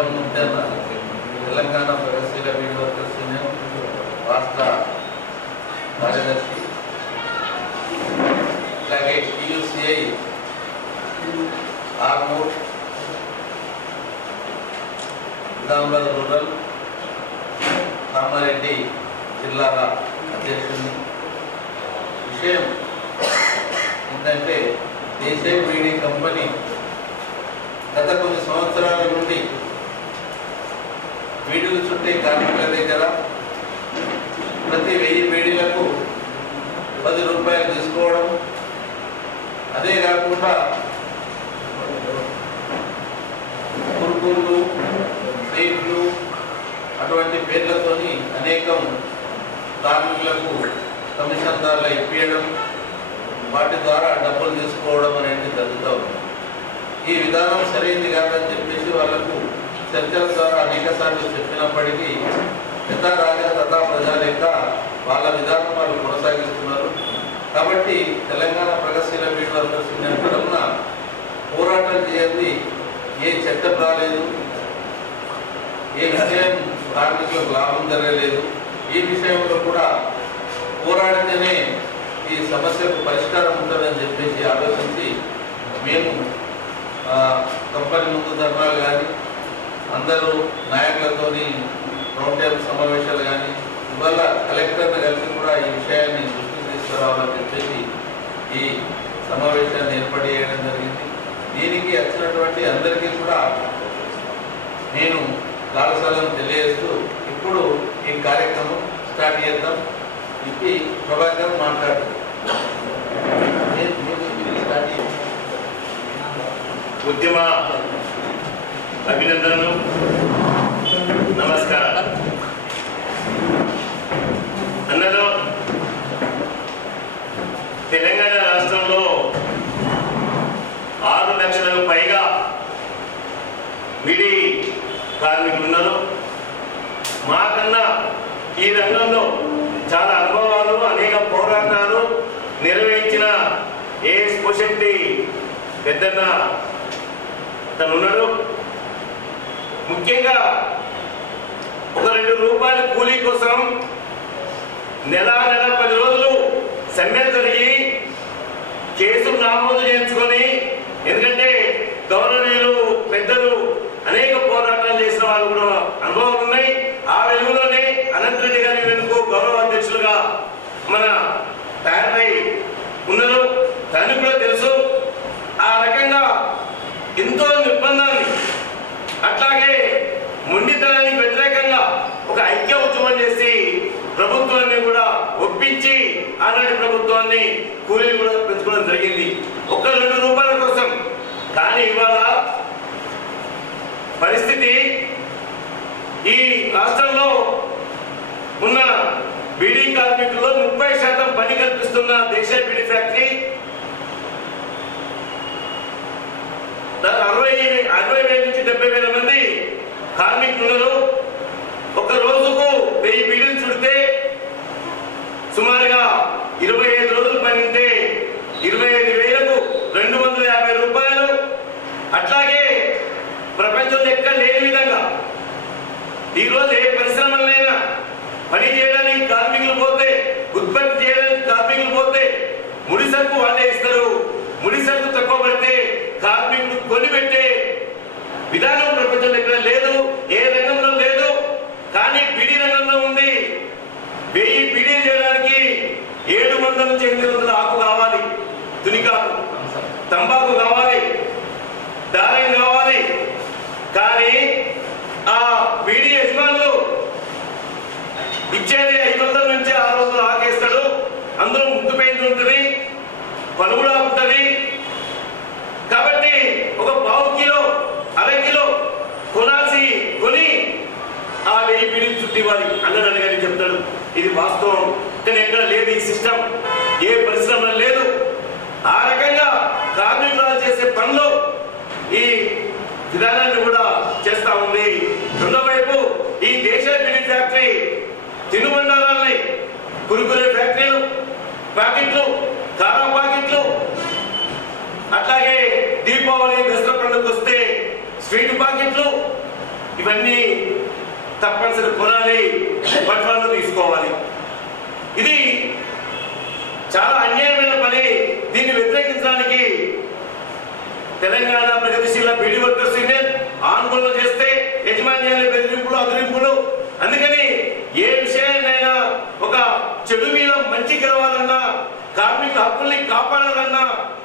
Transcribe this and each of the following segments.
ఎం ముద్దన్న తెలంగాణ ప్రగతిశీల beedi workers union రాష్ట్ర కార్యదర్శి, అలాగే టీయూసీఐ ఆర్మూర్ నిజామాబాద్ రూరల్ కామారెడ్డి జిల్లాల అధ్యక్షుడిని. విషయం ఏంటంటే దేశీయ బీడీ కంపెనీ గత కొన్ని సంవత్సరాల నుండి బీడీలు చుట్టే కార్మికుల దగ్గర ప్రతి 1000 బీడీలకు 10 రూపాయలు తీసుకోవడం, అదే కాకుండా కుర్కుర్లు, స్వీట్లు అటువంటి పేర్లతోని అనేకం కార్మికులకు కమిషన్దారులు ఇప్పించడం, వాటి ద్వారా డబ్బులు తీసుకోవడం అనేది జరుగుతూ ఉంది. ఈ విధానం సరైనది కాదని చెప్పేసి వాళ్లకు చర్చల ద్వారా అనేక సార్లు చెప్పినప్పటికీ యథా రాజా తథా ప్రజా లేక వాళ్ళ విధానం వాళ్ళు కొనసాగిస్తున్నారు. కాబట్టి తెలంగాణ ప్రగతిశీల బీడీ వర్కర్స్ యూనియన్ తరఫున పోరాటం చేయండి. ఏ చట్టం రాలేదు, ఏ విషయం కార్మికులకు లాభం జరగలేదు, ఈ విషయంలో కూడా పోరాడితేనే ఈ సమస్యకు పరిష్కారం ఉంటుందని చెప్పేసి ఆలోచించి మేము కంపెనీ ముందు ధర్నాలు కానీ, అందరూ నాయకులతోని రౌండ్ టేబుల్ సమావేశాలు కానీ, ఇవాళ కలెక్టర్ని కలిసి కూడా ఈ విషయాన్ని దృష్టికి తీసుకురావాలని చెప్పేసి ఈ సమావేశాన్ని ఏర్పాటు చేయడం జరిగింది. దీనికి వచ్చినటువంటి అందరికీ కూడా నేను కాలసాలను తెలియజేస్తూ ఇప్పుడు ఈ కార్యక్రమం స్టార్ట్ చేద్దాం. ఇప్పుడు ప్రభాకర్ మాట్లాడుతూ ఉద్యమ అభినందనలు, నమస్కారం. అన్నలో తెలంగాణ రాష్ట్రంలో 6 లక్షలకు పైగా బీడీ కార్మికులు ఉన్నారు. మాకన్నా ఈ రంగంలో చాలా అనుభవాలు, అనేక పోరాటాలు నిర్వహించిన ఏ స్వశక్తి పెద్దన్న తను ఉన్నాడు. ముఖ్యంగా ఒక 2 రూపాయల కూలీ కోసం నెల 10 రోజులు సమ్మె జరిగి కేసులు నమోదు చేయించుకొని, ఎందుకంటే గౌరవనీయులు పెద్దలు అనేక పోరాటాలు చేసిన వాళ్ళు కూడా అనుభవాలు ఉన్నాయి. ఆ వెలుగులోనే అనంతరెడ్డి గారి వెనుక గౌరవ అధ్యక్షులుగా మన తయారై ఉన్నారు. దానికి కూడా తెలుసు. ఆ రకంగా ఎంతో నిర్బంధాన్ని, అట్లాగే మొండితనానికి వ్యతిరేకంగా ఒక ఐక్య ఉద్యమం చేసి ప్రభుత్వాన్ని కూడా ఒప్పించి ఆనాటి ప్రభుత్వాన్ని కూలీలు కూడా పెంచుకోవడం జరిగింది, 1-2 రూపాయల కోసం. కానీ ఇవాళ పరిస్థితి ఈ రాష్ట్రంలో ఉన్న బీడీ కార్మికుల్లో 30% పని కల్పిస్తున్న దేశీయ బీడీ ఫ్యాక్టరీ 60,000 నుంచి 70,000 మంది కార్మికులు. ఒక రోజుకు 1000 బీడీలు చుడితే సుమారుగా 25 రోజులు పనితే 25,000కు 250 రూపాయలు. అట్లాగే ప్రపంచంలో ఎక్కడ లేని విధంగా ఈరోజు ఏ పరిశ్రమలైనా పని చేయడానికి కార్మికులు పోతే, ఉత్పత్తి చేయడానికి కార్మికులు పోతే ముడి సరుకు వాళ్ళే ఇస్తారు. ముడి సరుకు తక్కువ పడితే కార్మికులు కొనిపెట్టే విధానం ప్రపంచంలో ఎక్కడ లేదు, ఏ రంగంలో లేదు. కానీ బీడీ రంగంలో ఉంది. 1000 బీడీలు చేయడానికి 700 నుంచి 800 ఆకు కావాలి, తునికాకు, తంబాకు కావాలి, దారం కావాలి. కానీ ఆ బీడీ యజమానులు ఇచ్చేది 500 నుంచి 600 ఆకేస్తాడు. అందులో ముద్దు పెయింట్ ఉంటుంది, పలుగుడు ఉంటుంది. కాబట్టి ఒక 1/2 కిలో, 1/2 కిలో కొని ఆ 1000 బీడీలు చుట్టివ్వాలి అన్నదని గారి చెప్తాడు. ఇది వాస్తవం. కానీ ఎక్కడ లేదు ఈ సిస్టమ్, ఏ పరిశ్రమ లేదు. ఆ రకంగా కార్మికులు చేసే పనులు ఈ విధానాన్ని కూడా చేస్తా ఉంది. రెండో వైపు ఈ దేశ బీడీ ఫ్యాక్టరీ తినుబండారాలని, కురుకురే ఫ్యాక్టరీలు, ప్యాకెట్లు, కారా ప్యాకెట్లు, అట్లాగే దీపావళి దసరా పండుగకు వస్తే స్వీట్ ప్యాకెట్లు, ఇవన్నీ తప్పనిసరి కొనాలి, పట్టాలను తీసుకోవాలి. ఇది చాలా అన్యాయమైన పని. దీన్ని వ్యతిరేకించడానికి తెలంగాణ ప్రగతిశీల బీడీ వర్కర్స్ యూనియన్ ఆందోళన చేస్తే యజమాన్యాల బెదిరింపులు, అదిరింపులు. అందుకని ఏ విషయాన్నైనా ఒక చెడు మీద మంచి గెలవాలన్నా, కార్మిక హక్కుల్ని కాపాడాలన్నా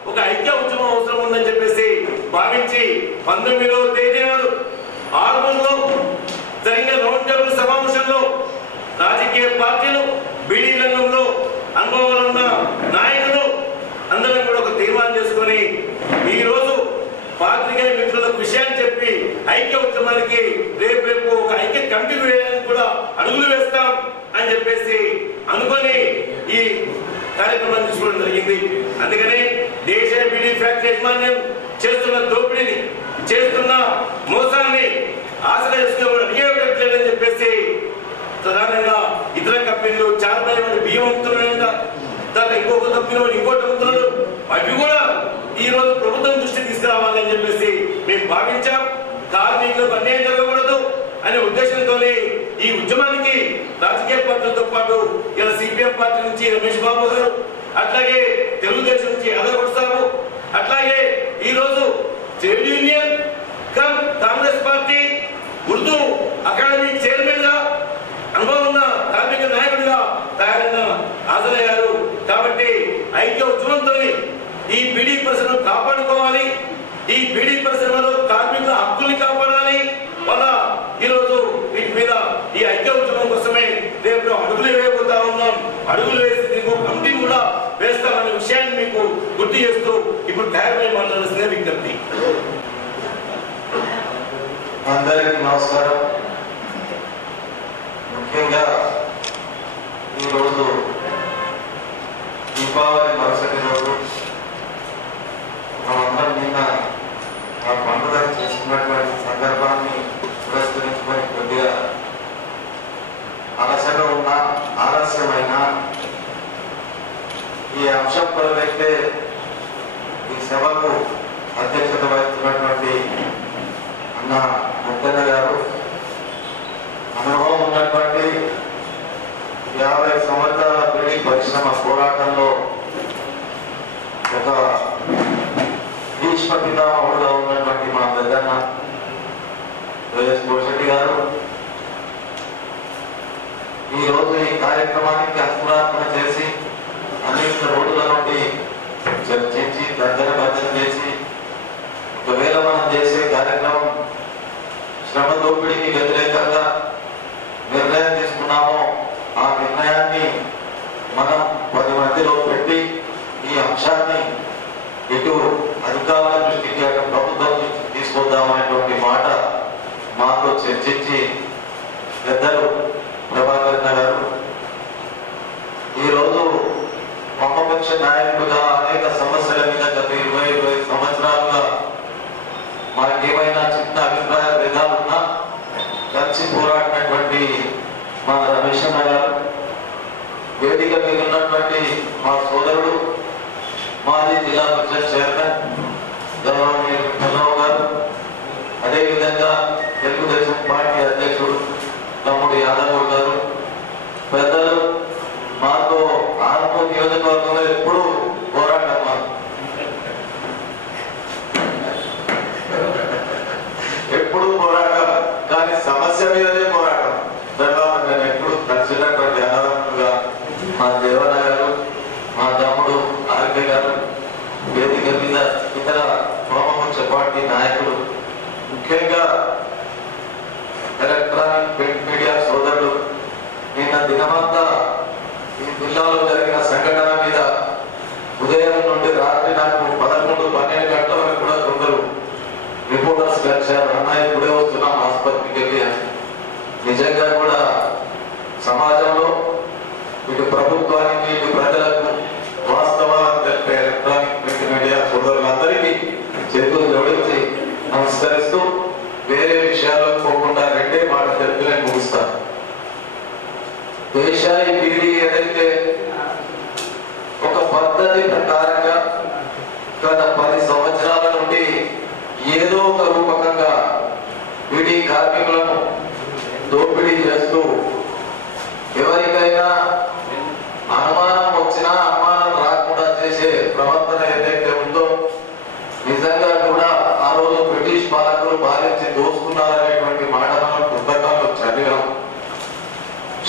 ఒక ఐక్య ఉద్యమం అవసరం ఉందని చెప్పేసి భావించి 19వ తేదీ నాడు ఆర్మూర్లో జరిగిన రౌండ్ టేబుల్ సమావేశంలో రాజకీయ పార్టీలు, బీడీ రంగంలో అనుభవాలు ఉన్న నాయకులు అందరం కూడా ఒక తీర్మానం చేసుకొని ఈ రోజు పాత్రికేయ మిత్రులకు విషయాన్ని చెప్పి ఐక్య ఉద్యమానికి రేపు ఒక ఐక్య కమిటీ వేయడానికి కూడా అడుగులు వేస్తాం అని చెప్పేసి అనుకొని ఈ కార్యక్రమాన్ని తీసుకోవడం జరిగింది. అందుకని దేశ బీడీ ఫ్యాక్టరీ యజమాన్యం చేస్తున్న దోపిడీని, చేస్తున్న మోసాన్ని ఆశగా చేసుకుని అడిగేటట్లేదని చెప్పేసి ప్రధానంగా ఇతర కంపెనీలు చాలా మంది బియ్యం అమ్ముతున్నాయంట, తర్వాత ఇంకొక కంపెనీ ఇంకోటి అమ్ముతున్నాడు. అవి కూడా ఈ రోజు ప్రభుత్వం దృష్టి తీసుకురావాలని చెప్పేసి మేము భావించాం. కార్మికులకు అన్యాయం జరగకూడదు అనే ఉద్దేశంతో ఈ ఉద్యమానికి రాజకీయ పార్టీలతో పాటు ఇలా సిపిఎం పార్టీ నుంచి రమేష్ బాబు గారు, అట్లాగే తెలుగుదేశం నుంచి యాదవ్ సాబు, అట్లాగే ఈ రోజు trade union come Congress party Urdu academy chairman గా అనుభవం ఉన్న కార్మిక నాయకుడిగా తయారైన ఆజరయ్యారు. కాబట్టి ఐక్య ఉద్యమంతో ఈ బీడీ పరిశ్రమను కాపాడుకోవాలి, ఈ బీడీ పరిశ్రమలో కార్మికుల హక్కుల్ని కాపాడాలి. వాళ్ళ ఈరోజు వీటి మీద ఈ ఐక్య ఉద్యమం కోసమే రేపు అడుగులు వేయబోతా ఉన్నాం. అడుగులు వేసి దీనికి కమిటీ కూడా వేస్తామనే విషయాన్ని మీకు గుర్తు చేస్తూ ఇప్పుడు తయారై మాట్లాడాల్సిన విజ్ఞప్తి. అందరికీ నమస్కారం. ముఖ్యంగా ఈరోజు దీపావళి మరుసటి రోజు మనమందరం నిన్న ఆ పండుగ చేసుకున్నటువంటి సందర్భాన్ని పురస్కరించుకొని కొద్దిగా అలసగా ఉన్న ఆలస్యమైన ఈ అంశం కొరకైతే ఈ సభకు అధ్యక్షత వహిస్తున్నటువంటి అన్న ముత్తన్న గారు, అనుభవం ఉన్నటువంటి 50 సంవత్సరాల బీడీ పరిశ్రమ పోరాటంలో ఒక భీష్మ పితామహుడుగా ఉన్నటువంటి మా పెద్దన్న వైఎస్ కోశెట్టి గారు ఈ రోజు ఈ కార్యక్రమానికి అంకురార్పణ చేసి అనేక రోజుల నుండి చర్చించి దగ్గర భద్రత చేసి ఒకవేళ మనం చేసే కార్యక్రమం శ్రమ దోపిడీకి వ్యతిరేకంగా నిర్ణయం తీసుకున్నామో ఆ నిర్ణయాన్ని మనం 10 మందిలో పెట్టి ఈ అంశాన్ని ఇటు అధికారుల దృష్టికి అటు ప్రభుత్వం దృష్టికి తీసుకొద్దామనేటువంటి మాట మాతో చర్చించి పెద్దలు ప్రభాకర్ గారు ఈరోజు వామపక్ష నాయకులుగా అనేక సమస్యల మీద గత 20 సంవత్సరాలుగా మాకేమైనా చిన్న అభిప్రాయ భేదాలున్నా కలిసి పోరాడినటువంటి మా రమేష్ అన్న గారు, వేదిక మీద ఉన్నటువంటి మా సోదరుడు మాజీ జిల్లా పరిషత్ చైర్మన్ గౌరవనీయులు చంద్రబాబు గారు, అదేవిధంగా తెలుగుదేశం పార్టీ అధ్యక్షుడు తమ్ముడు యాదవ్ గారు, పెద్దలు మాతో ఆర్మూర్ నియోజకవర్గంలో ఎప్పుడు పోరాటం ఎప్పుడు పోరాటం కానీ సమస్య మీదనే పోరాటం. తర్వాత నేను ఎప్పుడు కలిసినటువంటి అన్నదమ్ములుగా మా దేవన్న గారు, మా తమ్ముడు ఆర్కే గారు, వేదిక మీద ఇతర వామపక్ష పార్టీ నాయకులు, ముఖ్యంగా ఎలక్ట్రానిక్ ప్రింట్ మీడియా సోదరులు నిన్న దినమంతా ఈ జిల్లాలో జరిగిన సంఘటన మీద ఉదయం నుండి రాత్రి నాకు 11-12 గంటల వరకు కూడా కొందరు రిపోర్టర్స్ కలిశారు. అన్న ఇప్పుడే వస్తున్నాం ఆసుపత్రికి వెళ్ళి అని. నిజంగా కూడా సమాజంలో ఇటు ప్రభుత్వానికి ఇటు ప్రజలకు వాస్తవాలను తెలిపే ఎలక్ట్రానిక్ ప్రింట్ మీడియా సోదరులందరికీ చేతులు జోడించి నమస్కరిస్తూ వేరే విషయాలకు పోకుండా 2 మాటలు చెప్పి నేను ముగిస్తాను. దేశాయి బీడీ ఏదైతే ఒక పద్ధతి ప్రకారంగా గత 10 సంవత్సరాల నుండి ఏదో ఒక రూపకంగా బీడీ కార్మికులను దోపిడీ చేస్తూ ఎవరికైనా అనుమానం వచ్చినా అనుమానం రాకుండా చేసే ప్రవర్తన ఏదైతే ఉందో నిజంగా కూడా ఆ రోజు బ్రిటిష్ పాలకులు పాలించి దోచుకున్నారనేటువంటి మాట మనం పుస్తకాల్లో చదివాం.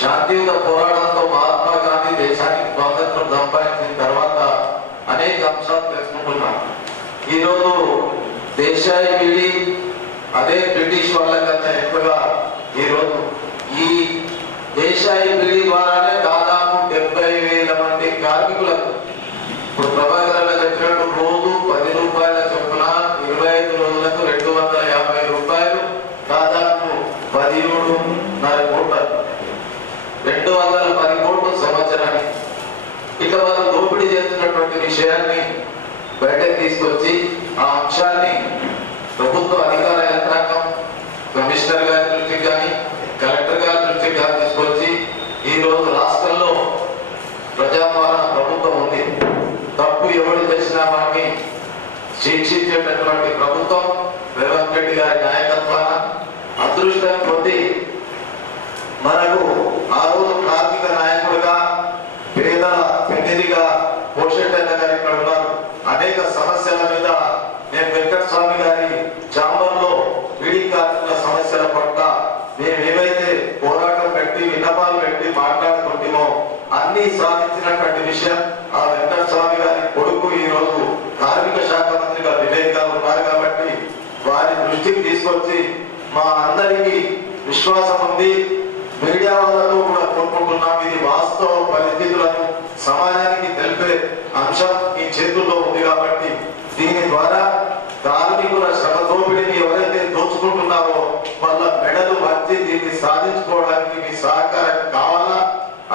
శాంతియుత పోరాటంతో మహాత్మా గాంధీ దేశానికి స్వాతంత్రం సంపాదించిన తర్వాత అనేక అంశాలు తెలుసుకుంటున్నాం. ఈరోజు దేశాయి పీడి అదే బ్రిటిష్ వాళ్ళకన్నా ఎక్కువగా ఈరోజు ఈ దేశాయి పీడి ద్వారానే దాదాపు 70,000 మంది కార్మికులకు ఇప్పుడు ప్రభాకర్ చెప్పినట్టు రోజు 10 రూపాయల చొప్పున 25 రోజులకు 250 రూపాయలు, దాదాపు 17.5 కోట్ల 210 కోట్లు సంవత్సరానికి ఇక వాళ్ళు దోపిడీ చేస్తున్నటువంటి విషయాన్ని బయటకు తీసుకొచ్చి ఆ అంశాన్ని ప్రభుత్వ అధికార యంత్రాంగం కమిషనర్ గారి దృష్టికి కానీ కలెక్టర్ గారి దృష్టికి కానీ తీసుకొచ్చి ఈ రోజు రాష్ట్రంలో ప్రజాపాలన ప్రభుత్వం ఉంది. తప్పు ఎవరు చేసినా వాటిని శిక్షించేటటువంటి ప్రభుత్వం రేవంత్ రెడ్డి గారి నాయకత్వాన అదృష్టం కొద్ది మనకు ఆ రోజు కార్మిక నాయకుడిగా పేదల పెన్నిధిగా పోషెట్టన్న గారు ఇక్కడ ఉన్నారు. అనేక సమస్యల మీద నేను వెంకటస్వామి గారి చాంబర్లో బీడీ కార్మికుల సమస్యల పట్ల మేము ఏవైతే పోరాటం పెట్టి విన్నపాలు పెట్టి మాట్లాడుకుంటామో అన్ని సాధించినటువంటి విషయం ఆ వెంకటస్వామి గారి కొడుకు ఈ రోజు కార్మిక శాఖ మంత్రిగా వివేక్ గారు ఉన్నారు కాబట్టి వారి దృష్టికి తీసుకొచ్చి మా అందరికీ విశ్వాసం ఉంది. మీడియా వాళ్ళతో కూడా కోరుకుంటున్నాం. ఇది వాస్తవ పరిస్థితులను సమాజానికి తెలిపే అంశం ఈ చేతుల్లో ఉంది కాబట్టి దీని ద్వారా కార్మికుల శ్రమ దోపిడీని ఎవరైతే దోచుకుంటున్నారో వాళ్ళ మెడలు వచ్చి దీన్ని సాధించుకోవడానికి మీ సహకారం కావాలా.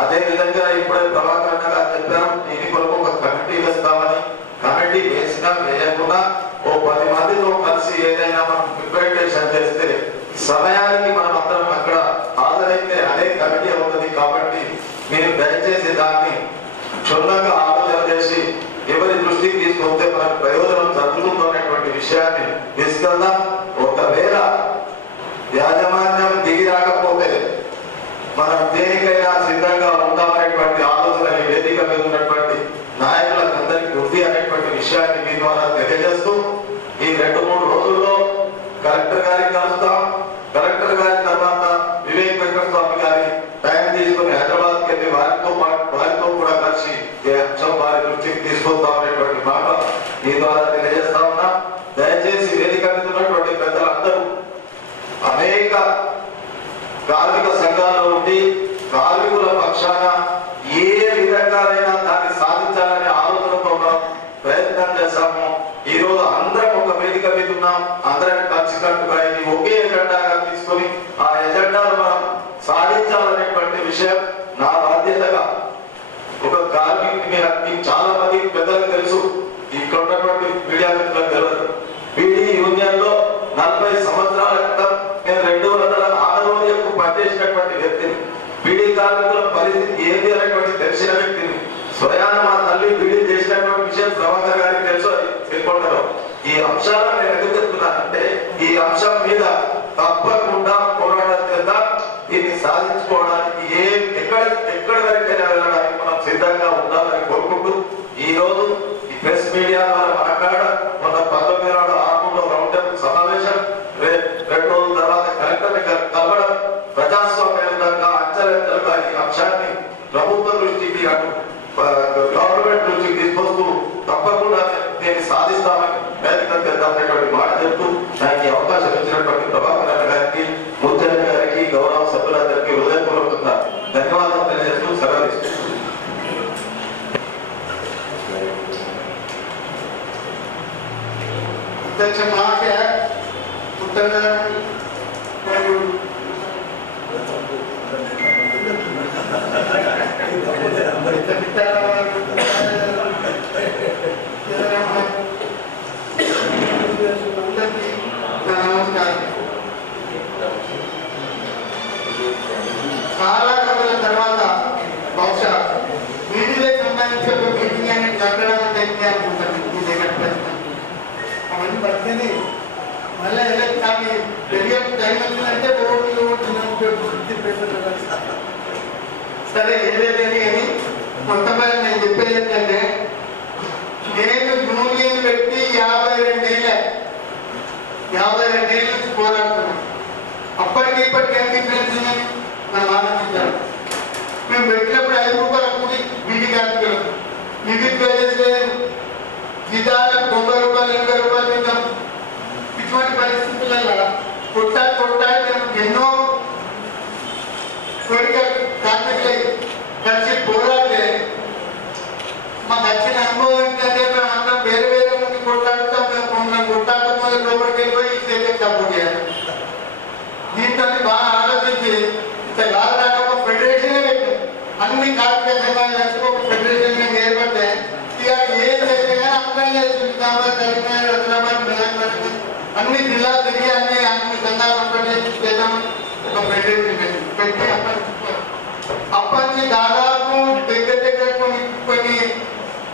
అదే విధంగా ఇప్పుడే ప్రభాకర్ గారు చెప్పారు దీని కొరకు ఒక కమిటీ వేస్తామని. కమిటీ వేసినా వేయకుండా ఓ 10 మందితో కలిసి ఏదైనా మనం ప్రిపరేషన్ చేస్తే సమయానికి మనం అందరం అక్కడ హాజరైతే అదే కమిటీ అవుతుంది. కాబట్టి మీరు దయచేసి దాన్ని క్షుణ్ణంగా ఆలోచన చేసి ఎవరి దృష్టికి తీసుకొస్తే మనకు ప్రయోజనం జరుగుతుందనేటువంటి విషయాన్ని తీసుకెళ్దాం. ఒకవేళ యాజమాన్యం దిగి రాకపోతే మనం దేనికైనా సిద్ధంగా ఉంటామనేటువంటి ఆలోచన ఈ వేదిక మీద ఉన్నటువంటి నాయకులందరికీ ఉంది అనేటువంటి విషయాన్ని మీ ద్వారా తెలియజేస్తూ ఈ 2-3 రోజుల్లో కలెక్టర్ గారికి కలుస్తాం. కలెక్టర్ గారి తర్వాత వివేక్ వెంకటస్వామి గారి టైం తీసుకుని హైదరాబాద్కి వెళ్ళి వారితో కూడా కలిసి ఈ అంశం వారి దృష్టికి తీసుకొస్తాం అనేటువంటి మాట మీ ద్వారా తెలియజేస్తా ఉన్నా. దయచేసి వేదిక మీద ఉన్నటువంటి పెద్దలందరూ అనేక కార్మిక సంఘాల్లో ఉండి కార్మికుల పక్షాన ఏ విధంగానైనా దాన్ని సాధించాలనే ఆలోచనతో మనం ప్రయత్నం చేస్తాము. ఈ రోజు అందరం ఒక వేదిక మీద ఉన్నాం. అందరం కలిసికట్టుగా ఇది ఒకే ఎజెండాగా తీసుకొని ఆ ఎజెండాను మనం సాధించాలనేటువంటి విషయం నా బాధ్యతగా ఒక కార్మికుడి మీద చాలా మంది పెద్దలకు తెలుసు, ఇక్కడ ఉన్నటువంటి మీడియా మిత్రులకు తెలియదు. బీడీ యూనియన్ లో 40 సంవత్సరాల క్రితం నేను 206 రోజులకు పనిచేసినటువంటి వ్యక్తిని. బీడీ కార్మికుల పరిస్థితి ఏంటి అనేటువంటి తెలిసిన వ్యక్తిని. స్వయాన మా తల్లి బీడీ చేసినటువంటి విషయం ప్రభాకర్ గారికి తెలుసు. తెలుసుకుంటారు. ఈ అంశాలను నేను ఎందుకు చెప్తున్నానంటే ఈ అంశం మీద తప్పకుండా పోరాటం చేద్దాం. దీన్ని సాధించుకోవడానికి ఎక్కడి వరకైనా వెళ్ళడానికి మనం సిద్ధంగా ఉండాలని కోరుకుంటూ ఈ రోజు ఈ ప్రెస్ మీడియా ద్వారా మాట్లాడడం మొన్న 19 నాడు ఆర్మూర్లో రౌండ్ టేబుల్ సమావేశం 2 రోజుల తర్వాత కలెక్టర్ని కలవడం ప్రజాస్వామ్యంగా అంచెలంచెలుగా ఈ అంశాన్ని ప్రభుత్వ దృష్టికి అటు గవర్నమెంట్ దృష్టికి తీసుకొస్తూ తప్పకుండా దీన్ని సాధిస్తామని ప్రయత్నం చేద్దామనేటువంటి మాట చెప్తూ నాకు ఈ అవకాశం ఇచ్చినటువంటి ప్రభాకర్ గారికి, ముత్తయ్య గారికి, గౌరవ సభ్యులందరికీ హృదయపూర్వకంగా ధన్యవాదాలు తెలియజేస్తూ సెలవు తీసుకుంటున్నాను. अध्यक्ष महाशय उत्तर नमस्कार. చాలా రోజుల తర్వాత బహుశా వీడియోకి సంబంధించి ఒక మీటింగ్ అనేది జరగడం జరిగింది అనుకుంటాను. మీ దగ్గర ప్రశ్న అవన్నీ పడుతుంది మళ్ళీ పెరిగే టైం వచ్చిందంటే సరే ఏదేదని అని మొట్టమొదటి నేను చెప్పేది ఏంటంటే నేను యూనియన్ పెట్టి 52 ఏళ్ళ నుంచి పోరాడుతున్నాను. అప్పటికి ఇప్పటికి ఏం డిఫరెన్స్ ఉందని మనం ఆలోచించాలి. మేము పెట్టినప్పుడు 5 రూపాయల కూలి బీడీ కార్మికులు లిమిట్ వేజెస్ లేదు, జీతాలకు 90 రూపాయలు 80 రూపాయలు ఇద్దాం. ఇటువంటి పరిస్థితులలో కొట్టాలి మేము ఎన్నో కోరిక కార్మికులై కలిసి పోరాడితే మాకు వచ్చిన అనుభవం ఏంటంటే మేము అందరం వేరే వేరే ముందు కొట్లాడుతాం. మేము కొట్లాడటం లోపలికి వెళ్ళిపోయి స్టేట్కి సపోర్ట్ చేయాలి. దీంతో బాగా ఆలోచించి కాదు ఒక ఫెడరేషన్ పెట్టాం. అన్ని కార్మిక సంఘాలు కలిసి ఒక ఫెడరేషన్ ఏర్పడితే ఇక ఏం చేస్తే కానీ అందరం చేస్తుంది. కరీంనగర్, హైదరాబాద్, మెదక్ అన్ని జిల్లాలు తిరిగి అన్ని సంఘాలు చేద్దాం. ఒక ఫెడరేషన్ పెట్టి అప్పటి నుంచి దాదాపు దగ్గర కొన్ని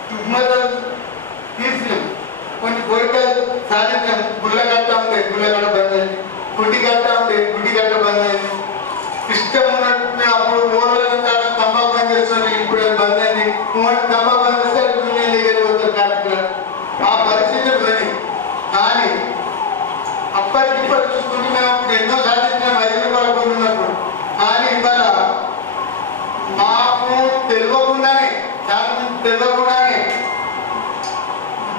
తుమ్మలు తీసినాం, కొన్ని కోరికలు సాధించాం. గుళ్ళగట్ట ఉండే గుళ్ళగట్ట బంద్ అయింది, గుడిగట్ట ఉండే గుడిగట్ట బంద్ అయింది. ఇష్టం ఉన్నట్టు అప్పుడు ఊళ్ళో తమ్మాకు బంద్ చేస్తాను, ఇప్పుడు బంద్ అయింది. తమ్మాకు బంద్ చేస్తే యూనియన్ దగ్గర పోతారు కార్మికులు. ఆ పరిస్థితులు పోయి కానీ అప్పటికిప్పుడు చూసుకుంటే మేము అప్పుడు ఎన్నో సాధించినాం 5 రూపాయలు కొనున్నప్పుడు. కానీ ఇవాళ మాకు తెలియకుండానే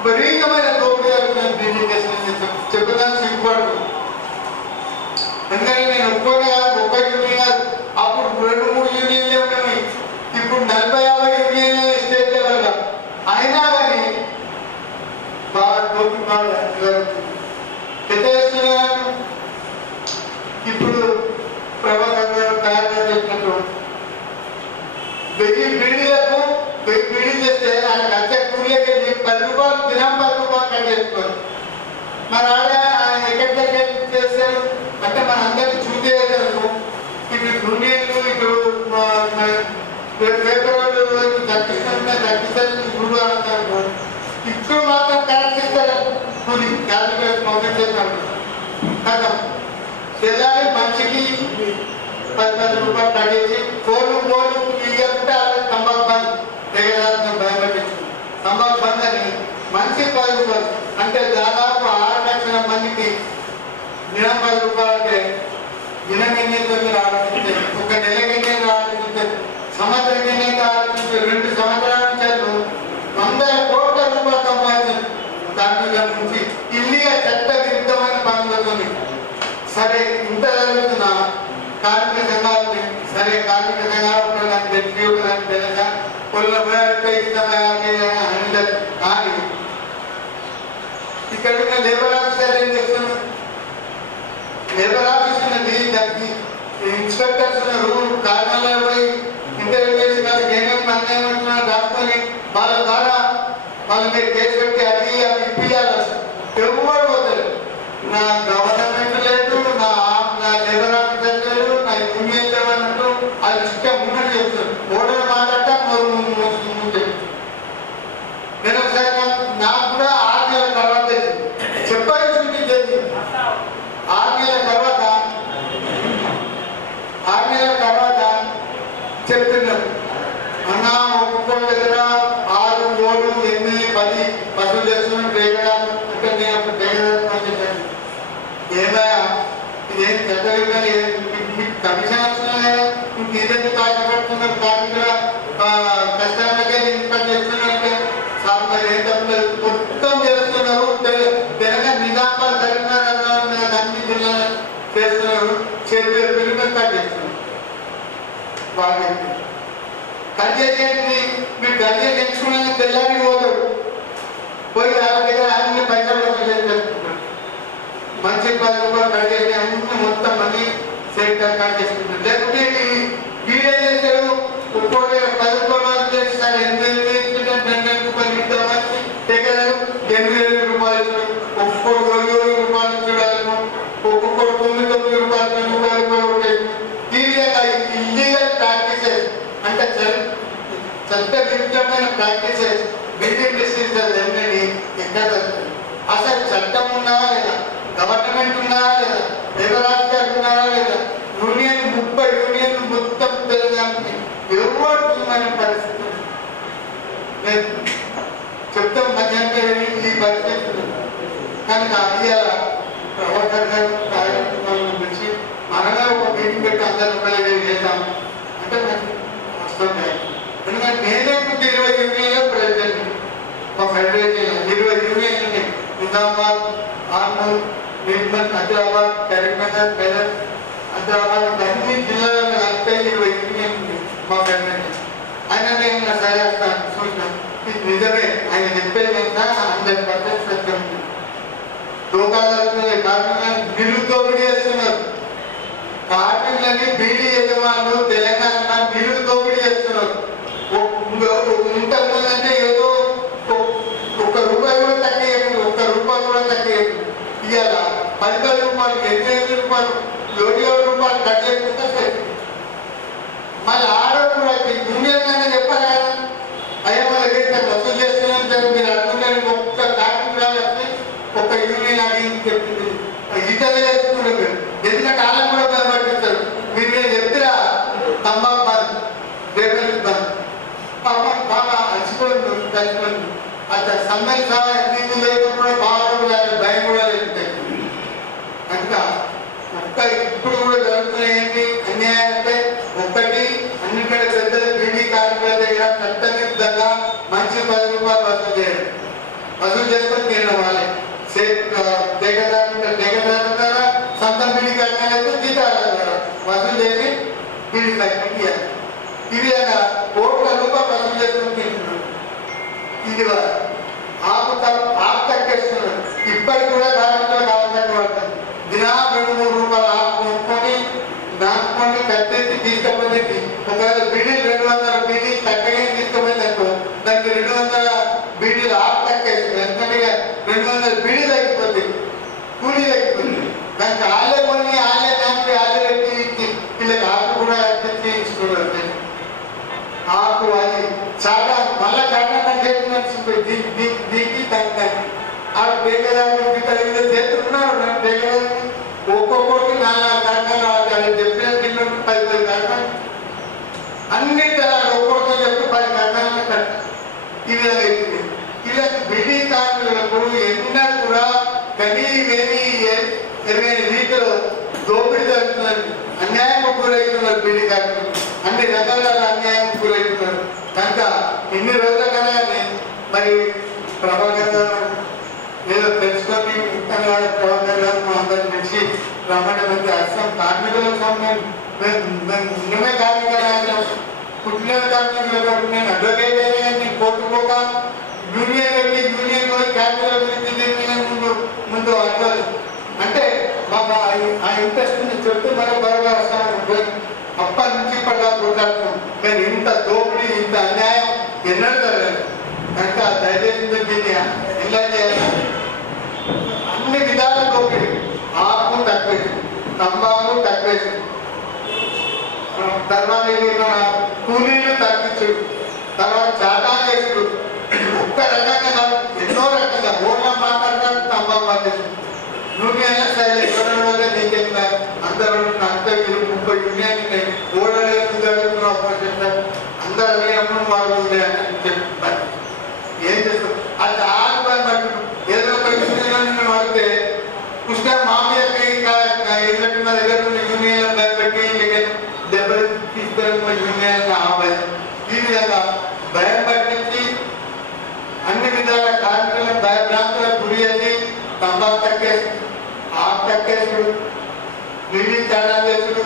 విపరీతమైన దోపిడీ చెప్పడానికి సిగ్గుపడుతుంది. ఎందుకంటే నేను ఒక్క యూనియన్ కాదు, అప్పుడు 2-3 యూనియన్లే ఉన్నాయి. ఇప్పుడు 40-50 యూనియన్లు స్టేట్ లెవెల్గా. అయినా కానీ బాగా దోపిడీ పెద్ద చేస్తున్నారు. ఇప్పుడు ప్రభాకర్ గారు తయారు చేసినట్టు 1000 బీడీలకు 1000 బీడీ చేస్తే ఆయనకు అంతే కూలికి 10 రూపాయలు దినం 10 రూపాయలు కట్ చేసుకోవాలి. మరి ఎక్కడికి చేస్తారు అంటే మన అందరికీ చూసేదారు. ఇటు యూనియన్లు ఇటు పేపర్ తగ్గిస్తారు గురువు అంటారు. ఇప్పుడు మాత్రం కరెక్ట్ ఇస్తారు కూలి క్యాలిక్యులేట్ మొదలు చేస్తాను కదా. తెల్లారి మంచికి 10 రూపాయలు కట్ చేసి ఫోన్లు ఇవ్వకుంటే తంబాకు బంద్ దగ్గర భయపట్టించు. తంబాకు బంద్ అని మంచి 10 రూపాయలు అంటే దాదాపు 6 లక్షల మందికి దినం 10 రూపాయలు అంటే దినం ఎన్నితో మీరు ఆలోచించారు, ఒక నెలకి ఎన్ని ఆలోచించారు, సంవత్సరం ఎన్ని ఆలోచించారు. 2 సంవత్సరాల నుంచి 100 కోట్ల రూపాయలు సంపాదించారు కార్మికుల నుంచి ఇల్లీగా చట్ట విరుద్ధమైన పనులతో. సరే ఇంత జరుగుతున్నా కార్మిక సంఘాలు సరే కార్మిక సంఘాలు తెలియక పొల్ల కానీ ఇక్కడ ఉన్న లేబర్ ఆఫీసర్ ఏం చేస్తున్నారు? లేబర్ ఆఫీస్ ఉన్నది, దానికి ఇన్స్పెక్టర్స్ ఉన్నారు. కార్యాలయం పోయి ఇంటర్వ్యూ చేసి వాళ్ళకి ఏమేమి మంది ఏమంటున్నారు రాసుకొని వాళ్ళ ద్వారా వాళ్ళు మీరు కేసు పెట్టి అడిగి అవి ఇప్పించాలి. ఎవరు పోతారు? నా గవర్నమెంట్ లేదు, నా లేబర్ ఆఫీసర్ లేదు, నా యూనియన్ లేవన్నట్టు అది ఇష్టం ఉన్నట్టు చెప్తారు. ఓటర్ మాట్లాడటం నేను ఒకసారి నాకు కూడా 6 నెలల తర్వాత చెప్పాలి చూపించేది. 6 నెలల తర్వాత చెప్తున్నారు అన్న ఒక్కొక్కరి దగ్గర 6, 7, 8, 10 వసూలు చేస్తున్నాం పేగడాలు అంటే నేను అప్పుడు పేగడాలు చెప్పాను. ఏమయ్యా ఇదేం పెద్ద మీకు కమిషన్ వస్తున్నా కదా, మీకు ఇదేంటి కాయపడుతున్నారు కార్మికుల కష్టాలకే ఇన్కమ్ చేస్తున్నారంటే సార్ మరి ఏం తప్పలేదు మొత్తం చేస్తున్నారు. తెలంగాణ నిజామాబాద్ కరీంనగర్ అన్ని జిల్లాలు చేస్తున్నారు. చేతి పిల్లలు కట్ చేస్తున్నారు. బాగా కట్ చేసేది మీరు కట్ చేసి ఎంచుకున్న తెల్లారి పోతాడు పోయి వాళ్ళ దగ్గర అన్ని పైసలు చేస్తున్నారు. మంచి 10 రూపాయలు కట్ చేసి అన్ని మొత్తం మళ్ళీ సెంటర్ కట్ చేసుకుంటారు. లేకపోతే వీడే చేశారు ఒక్కొక్క 10 రూపాయలు చేస్తారు. 8,000 రూపాయలు ఇద్దామని దగ్గర 8,000 రూపాయలు ఇస్తారు. ఒక్కొక్కరు 7 రూపాయలు ఇచ్చడానికి ఒక్కొక్కరు 9 రూపాయలు ఉంటాయి. ఈ విధంగా ఇల్లీగల్ ప్రాక్టీసెస్ అంటే చట్ట విరుద్ధమైన ప్రాక్టీసెస్ బిల్డింగ్ డిస్ట్రిక్ట్ ఎక్కడ అసలు చట్టం ఉందా లేదా, గవర్నమెంట్ ఉందా లేదా, పరిస్థితి కనుక ఇవాళ ప్రవర్తన గారు కార్యక్రమాలను గురించి మనమే ఒక మీటింగ్ పెట్టి అందరూ కలిగి చేద్దాం అంటే నాకు వస్తుంది. ఎందుకంటే నేనే 20 యూనియన్లో ప్రెసిడెంట్ మా ఫెడరేషన్ 20 యూనియన్లు ఉన్నాయి. నిజామాబాద్, ఆర్మూర్, నిర్మల్, హైదరాబాద్, కరీంనగర్, మెదక్, హైదరాబాద్ అన్ని జిల్లాలను కలిపే 20 యూనియన్ ఉంది మా ఫెడరేషన్. ఆయన నేను సరే వస్తాను చూసినాం ఇది నిజమే ఆయన చెప్పేది అంతా 100% సత్యం. దోకాదారులు కార్మికులను నిరుద్యోగులు చేస్తున్నారు. కార్మికులని బీడీ యజమానులు తెలంగాణ నిరుద్యోగులు చేస్తున్నారు. ఇంతకుముందు అంటే ఏదో ఒక్క రూపాయి కూడా తక్కువ, ఒక్క రూపాయి కూడా తక్కువ. ఇవాళ 10 రూపాయలు, 8 రూపాయలు, 7 రూపాయలు కట్ చేసుకుంటే మళ్ళీ ఆడకుండా యూనియన్ అనేది చెప్పాలి కదా. అయ్యా వాళ్ళకి వసూలు చేస్తున్నాం సార్ మీరు అనుకుంటారు ఒక్క కార్మికురాలు వస్తే ఒక్క యూనియన్ అని చెప్తుంది. ఇతరులు చేసుకుంటారు ఎందుకంటే వాళ్ళని కూడా భయపడిస్తారు. మీరు నేను చెప్తారా తంబాకు బంద్, రేపటి బంద్ బాగా అలసిపోయింది కలిసిపోయింది. అట్లా సమ్మెలు నీళ్ళు లేకుండా బాగా భయం కూడా లేకుంటాయి. కనుక ఒక్క ఇప్పుడు కూడా జరుగుతున్నాయండి అన్యాయం అంటే ఒకటి అన్నింటి పెద్ద బీడీ కార్మికుల దగ్గర చట్టవిరుద్ధంగా మంచి 10 రూపాయలు వసూలు చేయడం, వసూలు చేసుకొని తినడం వాళ్ళే ద్వారా సొంత బీడీ కార్మికులకు జీతాల ద్వారా వసూలు చేసి బీడీ కార్మికులు ఇవ్వాలి. ఈ విధంగా కోట్ల రూపాయలు వసూలు చేసుకొని తింటున్నారు. ఇది ఆకు తక్కేస్తున్నారు. ఇప్పటికి కూడా కార్మికులకు అవసరం పడుతుంది. దినా 2-3 రూపాయలు ఆకు నాటుకొని కట్టేసి తీసుకపోతే ఒకవేళ బీడీలు 200 బీడీలు తక్కగా తీసుకుపోయింది అనుకో దానికి 200 బీడీలు ఆకు తక్కేస్తుంది. ఎందుకంటే 200 బీడీ తగ్గిపోతుంది, కూలీ తగ్గిపోతుంది. దానికి ఆలే కొని ఆలే నాటి ఆలే పెట్టి వీళ్ళకి ఆకు కూడా ఇస్తున్నారు. ఆకు అది చాలా మళ్ళా చాలా చేస్తున్నట్టు దీనికి దానికి ఆ పేదదారులు చేస్తున్నారు. పేదదారులు ఒక్కొక్కటి 4 కార్యక్రమాలు చెప్పిన పిల్లలు 10 కార్యక్రమాలు అన్ని ఒక్కొక్కటి చెప్పి 10 కార్యక్రమాలు కట్టారు. ఈ విధంగా అవుతుంది. ఇలా బీడీ కార్మికులకు ఎన్నో కూడా కనీవేమి ఎరుగని రీతిలో దోపిడీ జరుగుతున్నారు, అన్యాయం గురవుతున్నారు. బీడీ కార్మికులు అన్ని రకాల అన్యాయం గురవుతున్నారు. కనుక ఇన్ని రోజుల కన్నా మరి ప్రభాకర్ గారు ఏదో తెలుసుకొని ముఖ్యంగా ప్రభాకర్ గారు మా అందరి నుంచి రమ్మని మంది అర్థం కార్మికుల సమయం ఉన్నమే కార్మికులు పుట్టిన కార్మికులు కాబట్టి నేను అడ్వకేట్ అయినా కోర్టుకోక యూనియన్ వెళ్ళి యూనియన్ కార్మికుల గురించి ముందు అడ్వాలి అంటే మాకు ఆ ఇంట్రెస్ట్ చెప్తే మనకు బాగా అప్పటి నుంచి ఇప్పటిదా కొట్లాడుతున్నాం. కానీ ఇంత దోపిడీ ఇంత అన్యాయం ఎన్నడూ జరగదు. కనుక దయచేసి దీన్ని ఎలా చేయాలి? అన్ని విధాల దోపిడీ, ఆకు తక్కువేసి, తంబాకు తక్కువేసి, తర్వాత కూలీలు తగ్గించుడు, తర్వాత చాటా చేసుడు, ఒక్క రకంగా కాదు ఎన్నో రకంగా ఓట్ల మాట్లాడతారు తంబాకు పనిచేస్తుంది. యూనియన్ సరే ఎవరైనా నీకెంత అందరూ అంత 30 యూనియన్ ఓడలేదు అందరూ అడిగినప్పుడు వాళ్ళు చెప్తారు. ఏం చేస్తారు అది ఆగిపోయి పట్టు ఏదో ఒక యూనియన్ వాడితే కృష్ణ మామయ్యకి మా దగ్గర ఉన్న యూనియన్ భయపెట్టి దెబ్బలు తీసుకొని యూనియన్ ఆబాయి ఈ విధంగా భయం పట్టించి అన్ని విధాల కార్మికులను భయభ్రాంతులకు గురి చేసి తంబాకు తక్కేసి ఆకు తక్కేసుడు, బీడీ తేడా చేసుడు,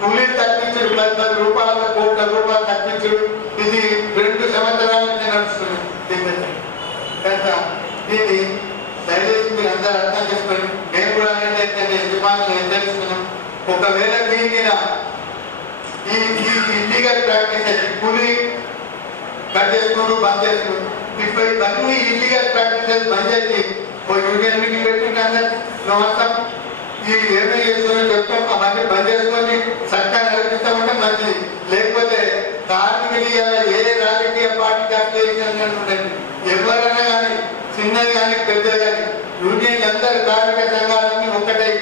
కూలీలు తగ్గించుడు, 10 రూపాయలు, కోట్ల రూపాయలు తగ్గించుడు. ఇది 2 సంవత్సరాల నుంచి నడుస్తుంది. కనుక దీన్ని దయచేసి మీరు అందరూ అర్థం చేసుకోండి. నేను కూడా ఏంటంటే యజమానులు హెచ్చరిస్తున్నాం. ఒకవేళ మీ మీద ఈ ఇల్లీగల్ ప్రాక్టీసెస్ కూలీ కట్ చేసుకుంటూ బంద్ చేసుకుంటూ ఇప్పుడు ఇవన్నీ ఇల్లీగల్ ప్రాక్టీసెస్ బంద్ చేసి ఓ యూనియన్ మీటింగ్ పెట్టుకుంటే అందరికి మొత్తం ఈ ఏమేమి చేస్తున్నా చెప్తాం అవన్నీ బంద్ చేసుకొని చక్కగా నడిపిస్తామంటే మంచిది. లేకపోతే కార్మికులు ఏ రాజకీయ పార్టీకి అప్లికేషన్ ఉండండి ఎవరైనా కానీ చిన్నది కానీ పెద్దది కానీ యూనియన్ అందరు కార్మిక సంఘాలన్నీ ఒక్కటై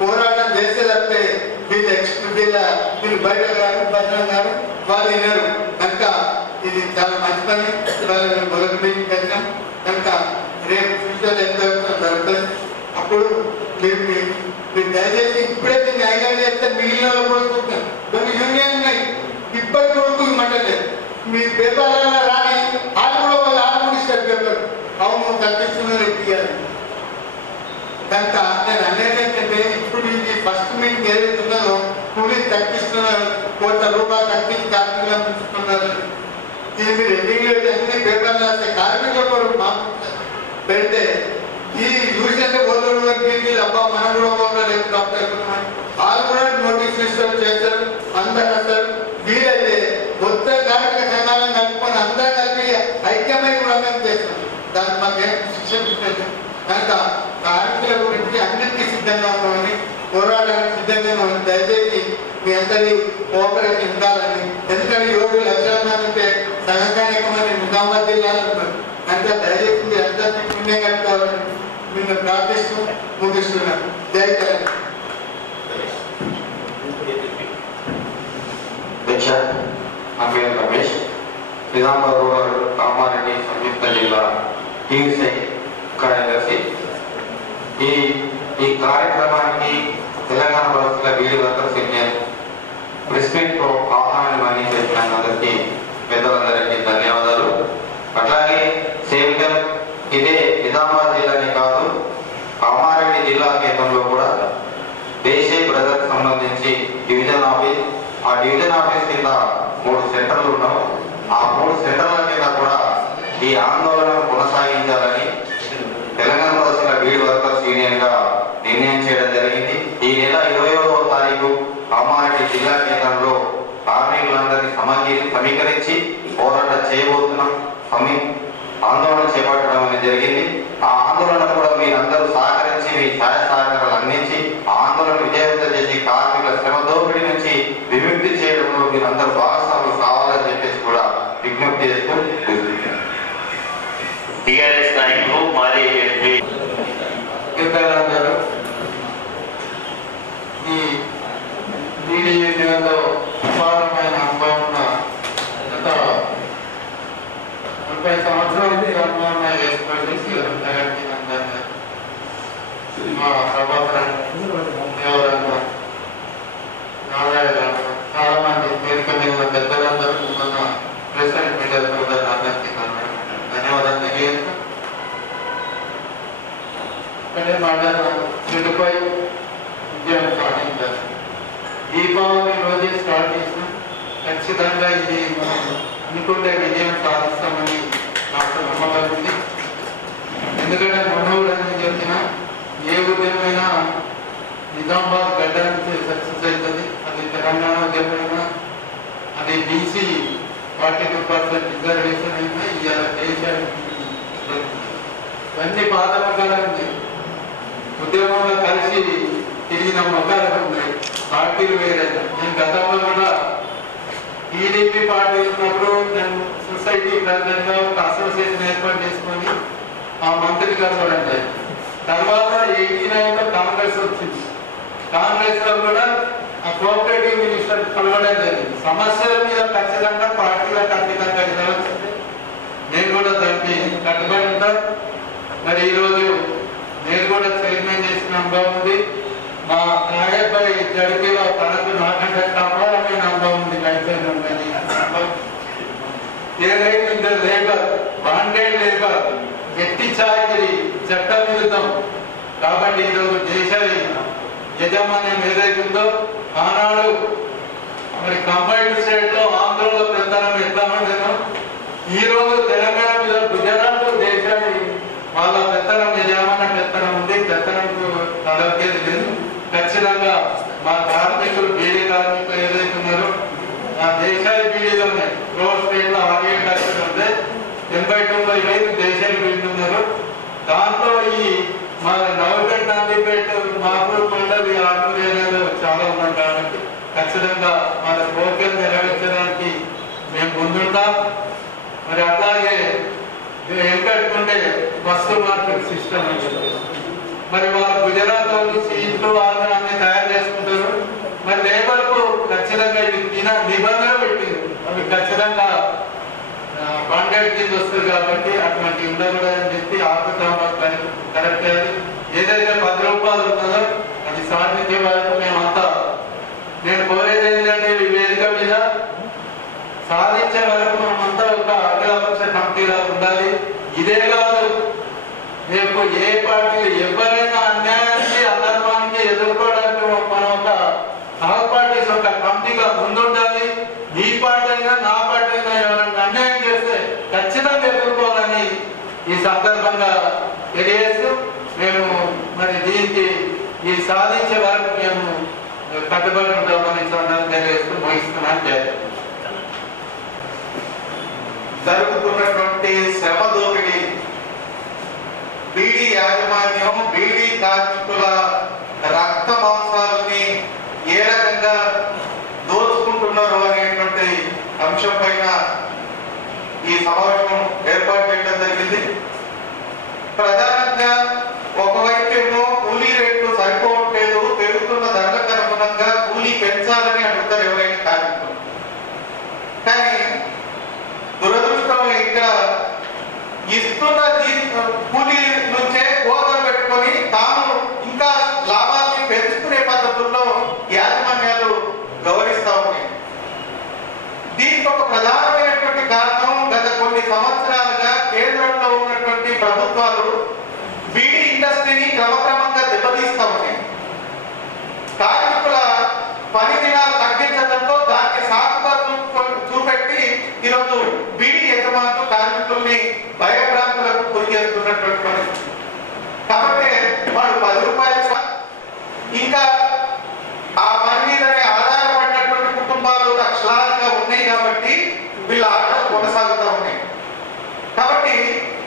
పోరాటం చేస్తే తప్పితే వీళ్ళు బయట గారు భద్రం గారు వాళ్ళు వినరు. కనుక ఇది చాలా మంచి పని. మొదటి మీటింగ్ కలిసాం కనుక రేపు అప్పుడు మీరు దయచేసి ఇప్పుడే దీన్ని ఐడియా చేస్తే మిగిలిన వాళ్ళు కూడా చూస్తాను. కొన్ని యూనియన్ ఉన్నాయి ఇప్పటికి వరకు ఇవ్వట్లేదు. మీ పేపర్లలో రాని వాళ్ళు కూడా ఇస్తారు పేపర్. అవును తగ్గిస్తున్నారు ఇవ్వాలి. కనుక నేను అనేది ఏంటంటే ఇప్పుడు ఇది ఫస్ట్ మీటింగ్ ఏదైతున్నదో కూలీ తగ్గిస్తున్నారు, ₹1,00,00,000 తగ్గించి కార్మికులు అందిస్తున్నారు. ఇది మీరు ఎన్నికలు అన్ని పేపర్లు రాస్తే కార్మికుల కొరకు పెడితే ఈ చూసినట్టే పోతాడు అని అబ్బా మనం కూడా పోవడం తప్పలేకున్నాం. వాళ్ళు కూడా నోటీస్ ఇస్తారు, చేస్తారు, అందరు వస్తారు. వీలైతే మొత్తం కార్మిక సంఘాలను కలుపుకొని అందరూ కలిపి ఐక్యమై కూడా మేము చేస్తాం. దానికి మాకేం శిక్ష కనుక కార్మికుల గురించి అన్నింటికీ సిద్ధంగా ఉన్నామని, పోరాటానికి సిద్ధంగా ఉన్నామని దయచేసి మీ అందరి కోఆపరేషన్ ఉండాలని. ఎందుకంటే 7 లక్షల మంది ఉంటే సహకారిక మంది నిజామాబాద్ జిల్లాలో ఉన్నారు. కనుక దయచేసి మీరు అందరినీ పుణ్యం కట్టుకోవాలని నిన్ను ప్రార్థిస్తూ ముగిస్తున్నాను. జై తెలంగాణ. నా పేరు రమేష్, నిజామాబాద్ రూరల్ కామారెడ్డి సంయుక్త జిల్లా టీసీ కార్యదర్శి. ఈ కార్యక్రమానికి తెలంగాణ పరిస్థితుల వీడి వర్కర్స్ యూనియన్ ప్రెస్ మీట్ తో ఆహ్వానాన్ని అందించినందరికీ పెద్దలందరికీ ధన్యవాదాలు. అట్లాగే సేవికల్ ఇదే నిజామాబాద్ జిల్లానే కాదు, కామారెడ్డి జిల్లా కేంద్రంలో కూడా దేశీయ ప్రజలకు సంబంధించి డివిజన్ ఆఫీస్, ఆ డివిజన్ ఆఫీస్ కింద 3 సెంటర్లు ఉన్నాం. ఆ 3 సెంటర్ల కింద కూడా ఈ ఆందోళనను కొనసాగించాలని తెలంగాణ ప్రజల వీడి వర్కర్స్ యూనియన్ గా నిర్ణయం చేయడం జరిగింది. ఈ నెల 21వ తారీఖు కామారెడ్డి జిల్లా కేంద్రంలో కార్మికులందరినీ సమీకరించి పోరాటం చేయబోతున్నాం. ఆందోళన చేపట్టడం అనేది జరిగింది. ఆ ఆందోళన కూడా మీరందరూ సహకరించి మీ సహాయ సహకారాలు అందించి ఆందోళన విజయవంతం చేసి కార్మికుల శ్రమ దోపిడీ నుంచి విముక్తి చేయడంలో మీరందరూ భాగస్వాములు కావాలని చెప్పేసి కూడా విజ్ఞప్తి చేస్తూ టీఆర్ఎస్ నాయకులు మాజీ ఎంపీ గారు ఈ బీడీ యూనియన్లో అపారమైన అనుభవం ఉన్న గత 30 సంవత్సరాల నుంచి అనుభవం వేసుకోండి. మా ప్రభాకరన్, దేవరంగ, నారాయణ, చాలా మంది వేదిక మీద పెద్దలందరూ ఉన్న ప్రెసిడెంట్ మీడియా సోదరులందరికీ ధన్యవాదాలు తెలియజేస్తాం. అంటే మాట్లాడారు చెడుపై విజయం సాధించారు. దీపావళి రోజే స్టార్ట్ చేసినాం. ఖచ్చితంగా ఇది మనం అనుకుంటే విజయం సాధిస్తామని నాకు నమ్మకం ఉంది. ఎందుకంటే మొన్న చెప్పిన ఏ ఉద్యమైనా నిజామాబాద్ గడ్డ నుంచి సక్సెస్ అవుతుంది. అది తెలంగాణ ఉద్యమైనా, అది బీసీ 42% రిజర్వేషన్ అయినా ఇవాళ దేశానికి ఇవన్నీ పాత మొక్కలు ఉంది. ఉద్యమంలో కలిసి తిరిగిన మొక్కలు ఉన్నాయి. పార్టీలు వేరైనా నేను గతంలో కూడా టీడీపీ పార్టీ ఉన్నప్పుడు నేను సొసైటీ ప్రెసిడెంట్గా ఒక అసోసియేషన్ ఏర్పాటు చేసుకొని ఆ మంత్రి గారు కూడా ఉంటాయి. తర్వాత 89లో కాంగ్రెస్ వచ్చింది. కాంగ్రెస్ లో కూడా ఆ కోఆపరేటివ్ మినిస్టర్ కలవడం జరిగింది. సమస్యల మీద ఖచ్చితంగా పార్టీలకు అతీతంగా ఇవ్వాల్సింది. నేను కూడా దానికి కట్టుబడి ఉంటాను. మరి ఈరోజు నేను కూడా చైర్మన్ చేసిన అనుభవం ఉంది. మా నాగేపై జడిపిలో తనకు నాకంటే అపారమైన అనుభవం ఉంది. ఏదైతే లేబర్, బాండెడ్ లేబర్, ఎట్టి చాకిరి, చట్ట విరుద్ధం. కాబట్టి ఈరోజు దేశ యజమాన్యం ఏదైతుందో ఆనాడు మరి కంబైన్డ్ స్టేట్ లో ఆంధ్రలో పెద్దనం ఎట్లా ఉండేనో ఈ రోజు తెలంగాణ మీద గుజరాత్ దేశాన్ని వాళ్ళ పెత్తనం యజమాన్య పెత్తనం ఉంది. పెత్తనంకు తలకేది లేదు. ఖచ్చితంగా మా కార్మికులు బీడీ కార్మికులు ఏదైతే ఉన్నారో ఆ దేశాలు బీడీలో ఉన్నాయి. రోడ్ స్టేట్ లో 67 లక్షలు ఉంటే 89,000 దేశాలు బీడీ ఉన్నారు. దాంట్లో ఈ మా నవపేట, నాందిపేట, మాపూర్ మండలి, ఆర్మూర్ ఏరియాలో చాలా ఉన్నాం. కాబట్టి ఖచ్చితంగా మన కోరికలు నెరవేర్చడానికి మేము ముందుంటాం. మరి అట్లాగే వెంకట్టుకుంటే బస్సు మార్కెట్ సిస్టమ్ మరి వాళ్ళు గుజరాత్ వాళ్ళు సీట్లు వాళ్ళు అన్ని తయారు చేసుకుంటారు. మరి లేబర్ కు ఖచ్చితంగా ఇది నిబంధన పెట్టింది. అవి ఖచ్చితంగా బాండెడ్ కింద వస్తుంది. కాబట్టి అటువంటి ఉండకూడదని చెప్పి ఆపదాలు కరెక్ట్ అయ్యాలి. ఏదైతే 10 రూపాయలు ఉంటుందో అది సాధించే వరకు మేమంతా, నేను కోరేది ఏంటంటే ఈ వేదిక మీద సాధించే వరకు మనమంతా ఒక అఖిలపక్ష కమిటీలో ఉండాలి. ఇదే కాదు, రేపు ఏ పార్టీ ఎవరైనా అన్యాయానికి అధర్మానికి ఎదుర్కోవడానికి మనం ఒక ఆల్ పార్టీస్ ఒక కమిటీగా ముందుండాలి. ఈ పార్టీ అయినా నా పార్టీ అయినా ఎవరైనా అన్యాయం చేస్తే ఖచ్చితంగా ఎదుర్కోవాలని ఈ సందర్భంగా తెలియజేస్తూ మేము మరి దీనికి ఈ సాధించే వరకు మేము కట్టుబడి ఉంటామని తెలియజేస్తూ ముగిస్తున్నాను. జరుగుతున్నటువంటి శ్రమ దోపిడీ, బీడీ యాజమాన్యం బీడీ కార్మికుల రక్త మాంసాలని ఏ రకంగా దోచుకుంటున్నారు అనేటువంటి అంశం పైన ఈ సమావేశం ఏర్పాటు చేయడం జరిగింది. ప్రధానంగా ఒకవైపు ఏమో కూలీ రేట్లు సరిపోవట్లేదు, పెరుగుతున్న ధరలకు అనుగుణంగా కూలీ పెంచాలని అడుగుతారు ఎవరైనా కార్మికులు. కానీ దురదృష్టం ఇక్కడ ఇస్తున్న కూలీ నుంచే కోతలు పెట్టుకొని తాము ఇంకా లాభాన్ని పెంచుకునే పద్ధతుల్లో యాజమాన్యాలు గౌరవిస్తూ ఉన్నాయి. దీనికి ఒక ప్రధానమైనటువంటి కారణం గత కొన్ని సంవత్సరాలుగా కేంద్రంలో ఉన్నటువంటి ప్రభుత్వాలు బీడీ ఇండస్ట్రీని క్రమక్రమంగా దెబ్బతీస్తూ ఉన్నాయి. కార్మికుల పని దినాలు తగ్గించడంతో దాన్ని సాకుగా చూపెట్టి ఈరోజు బీడీ యజమానులు కార్మికుల్ని భయభ్రాంతులకు గురి చేస్తున్నటువంటి పరిస్థితి. కాబట్టి వాడు 10 రూపాయలు ఇంకా ఆ పని మీదనే ఆధారపడినటువంటి కుటుంబాలు లక్షలాదిగా ఉన్నాయి. కాబట్టి వీళ్ళ ఆటలు కొనసాగుతూ ఉన్నాయి. కాబట్టి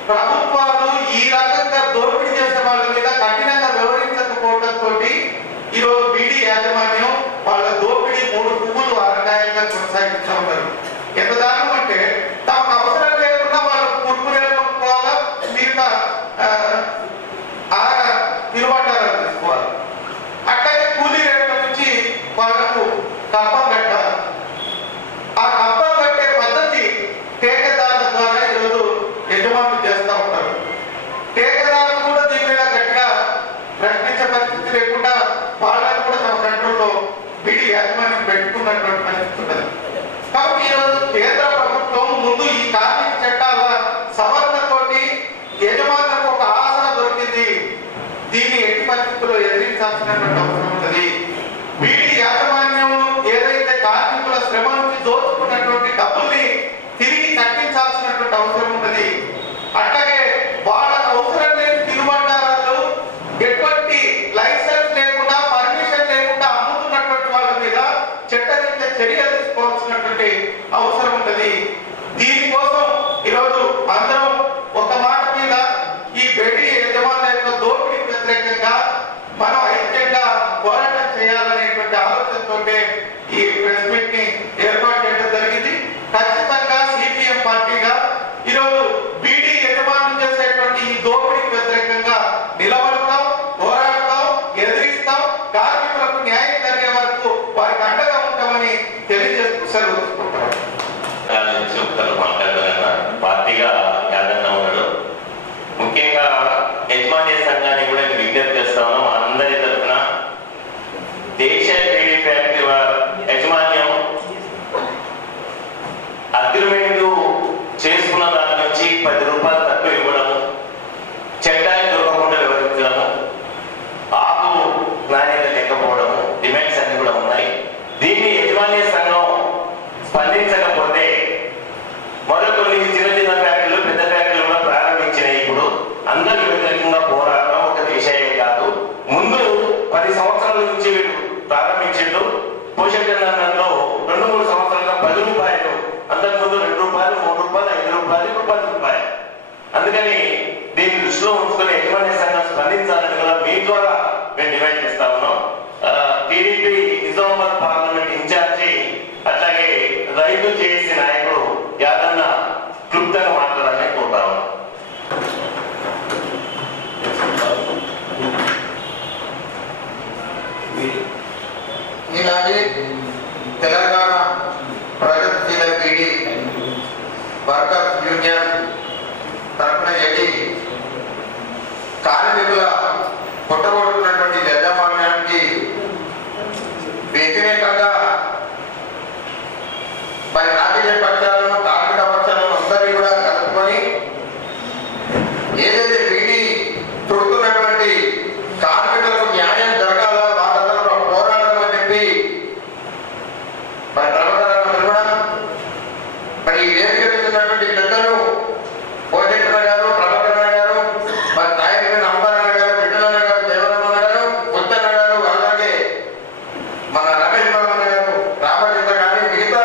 ప్రభుత్వాలు ఈ రకంగా దోపిడీ చేసే వాళ్ళ మీద కఠినంగా వ్యవహరించకపోవడంతో ఈరోజు బీడీ యాజమాన్యం వాళ్ళ దోపిడీ 3 పువ్వులు ఆరకాయంగా కొనసాగిస్తూ ఉన్నారు. ఎంత దారుణం అంటే తమకు అవసరం లేకుండా వాళ్ళు కుర్కురేలు కొనుక్కోవాలా, మిగతా తిరుబండారాలు తీసుకోవాలి. అట్లాగే కూలీ రేట్ల నుంచి వాళ్ళకు కప్పం కట్టాలి. ఆ కప్పం కట్టే పద్ధతి టేకదారుల ద్వారా ఈరోజు యజమానులు చేస్తూ ఉంటారు. టేకదారులు కూడా దీని మీద గట్టిగా ప్రశ్నించే పరిస్థితి లేకుండా వాళ్ళని కూడా తమ కంట్రోల్లో బీడీ యాజమాన్యం పెట్టుకున్నటువంటి పరిస్థితి ఉన్నది. కాబట్టి ఈరోజు కేంద్ర ప్రభుత్వం ముందు ఈ కార్మిక చట్టాల సవరణతోటి యజమానులకు ఒక ఆసన దొరికింది. దీన్ని ఎట్టి పరిస్థితుల్లో ఎదిరించాల్సినటువంటి అవసరం ఉన్నది. బీడీ యాజమాన్యం ఏదైతే కార్మికుల శ్రమ నుంచి దోచుకున్నటువంటి డబ్బుల్ని తిరిగి కట్టించాల్సినటువంటి అవసరం ఉన్నది. అట్లాగే వాళ్ళకు అవసరం లేని తిరుబండారాలు ఎటువంటి లైసెన్స్ లేకుండా పర్మిషన్ లేకుండా అమ్ముతున్నటువంటి వాళ్ళ మీద చట్టరీత్యా చర్యలు తీసుకోవాల్సినటువంటి అవసరం ఉన్నది. దీనికోసం ఈరోజు అందరం ఒక మాట మీద ఈ బీడీ యజమానుల యొక్క దోపిడీకి వ్యతిరేకంగా మనం ఐక్యంగా పోరాటం చేయాలనేటువంటి ఆలోచనతో ఈ ప్రెస్ మీట్ ని ఏర్పాటు చేయడం జరిగింది. ఖచ్చితంగా సిపిఎం పార్టీగా ఈరోజు బీడీ యజమానులు చేసేటువంటి ఈ దోపిడీకి వ్యతిరేకంగా నిలబడతాం, పోరాడతాం, ఎదిరిస్తాం. కార్మికులకు న్యాయం జరిగే వరకు వారికి అండగా ఉంటామని తెలియజేస్తూ సెలవు తీసుకుంటాం. పార్టీగా యాదన్న ఉన్నాడు. ముఖ్యంగా యజమాని సంఘాన్ని కూడా విజ్ఞప్తి చేస్తాను. అందరి తరఫున దేశ బీడీ ఫ్యాక్టరీ యజమాన్యం అగ్రిమెంట్ చేసుకున్న దాని నుంచి 10 రూపాయలు తక్కువ ఇవ్వడము, చట్టాన్ని దొరకకుండా వివరించడము, ఆకు నాణ్యత లేకపోవడము, డిమాండ్స్ అన్ని కూడా ఉన్నాయి. దీన్ని యజమాని సంఘం స్పందించకపోతే మరో కొన్ని చిన్న చిన్న ఫ్యాక్టరీలు పెద్ద ఫ్యాక్టరీలు కూడా ప్రారంభించినాయి. ఇప్పుడు అందరూ వ్యతిరేకంగా పోరాటం ఒక దేశమే కాదు. ముందు 10 సంవత్సరాల నుంచి ప్రారంభించిండు. పోషకరణలో 2-3 సంవత్సరాలుగా 10 రూపాయలు, అంతకుముందు 2 రూపాయలు, 3 రూపాయలు, 5 రూపాయలు, ఇప్పుడు 10 రూపాయలు. అందుకని దీన్ని దృష్టిలో ఉంచుకొని యజమాని సంఘం స్పందించాలని కూడా మీ ద్వారా మేము డిమాండ్ చేస్తా ఉన్నాం. టీడీపీ నిజామాబాద్ పార్లమెంట్ ఇన్ఛార్జి అట్లాగే రైతు జేఏసీ నాయకుడు యాదన్న క్లుప్తంగా మాట్లాడాలని కోరుతా ఉన్నాం. ఈనాటి తెలంగాణ ప్రగతిశీల బీడీ వర్కర్స్ యూనియన్ తరఫున కార్మికుల పుట్టగొడుతున్నటువంటి యజమాన్యానికి వ్యతిరేకంగా మరి రాజకీయ పక్షాలను కార్మిక పక్షాలను అందరినీ కూడా కలుపుకొని ఏదైతే బీడీ చుడుతున్నటువంటి కార్మికులకు న్యాయం జరగాల వాళ్ళందరూ పోరాడాలని చెప్పి మరి ప్రభుత్వం కూడా మరి వేదిక ఉన్నటువంటి పెద్దలు పోషేశ్వర గారు, ప్రభాకరణ గారు, మరి నాయకులు అంబరణ గారు, విఠలన్న గారు, దేవరమణ గారు, ముత్తన్న గారు, అలాగే మన రమేష్ బాబు గారు, రామచంద్ర గారి మిగతా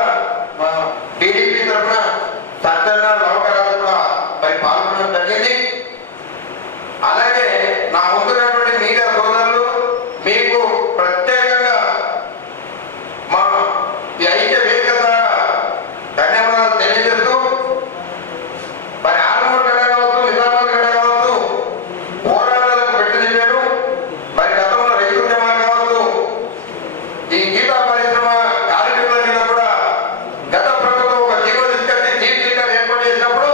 టీడీపీ తరఫున సత్యన్న నౌకరాలు కూడా మరి పాల్గొనడం జరిగింది. అలాగే నా ముందున్నటువంటి మీడియా సోదరులు మీకు ప్రత్యేకంగా మా ఈ ఐక్య వేదిక ద్వారా ధన్యవాదాలు తెలియజేస్తూ మరి ఆర్మూర్ గడ్డ కావచ్చు, నిజామాబాద్ గడ్డ కావచ్చు, పోరాటాలకు పెట్టిన పేరు మరి గతంలో రైతు ఉద్యమాలు కావచ్చు, ఈ గీతా పరిశ్రమ కార్మికుల మీద కూడా గత ప్రభుత్వం ఒక జీవో తీసుకొచ్చి చీఫ్ లీడర్ ఏర్పాటు చేసినప్పుడు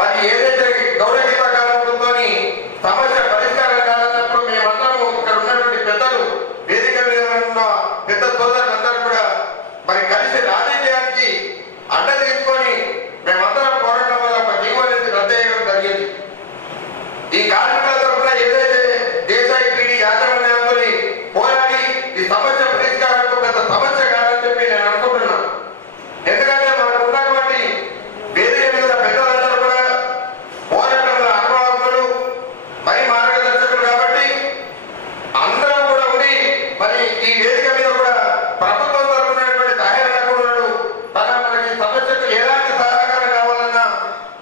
మరి ఏదైతే గౌరవ గీతా కార్మికులతో సమస్య పరిష్కారం కావాలన్నప్పుడు మేమందరము ఇక్కడ ఉన్నటువంటి పెద్దలు వేదిక మీద ఉన్న పెద్ద సోదరులందరూ కూడా మరి కలిసి రాజకీయానికి అండ తీసుకొని మేమందరం పోరాటం వల్ల ఒక జీవో అనేది రద్దు చేయడం జరిగింది. ఈ కార్మికుల తరఫున ఏదైతే దేశాయి పీడి యాజమాన్యంతో పోరాడి ఈ సమస్య పరిష్కారానికి పెద్ద సమస్య కాదని చెప్పి నేను అనుకుంటున్నాను. ఎందుకంటే మనకు ఉన్నటువంటి వేదిక మీద పెద్దలందరూ కూడా పోరాటంలో అనుభవకులు మరి మార్గదర్శకులు కాబట్టి అందరం కూడా ఉండి మరి ఈ వేదిక మీద కూడా ప్రభుత్వం తరఫునటువంటి సహాయకుడు తన మనకి సమస్యకు ఎలాంటి సహకారం కావాలన్నా